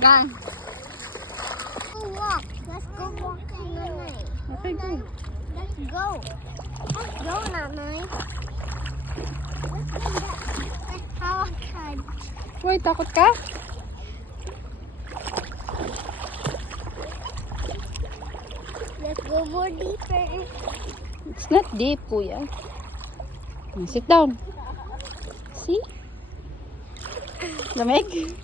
Gan. Walk. Let's go walk, Nanay. Okay, go. Let's go. Let's go, Nanay. Let's go. Let's hawakad. Uy, takot ka? Let's go more deeper. It's not deep, kuya. Sit down. See? Lamig?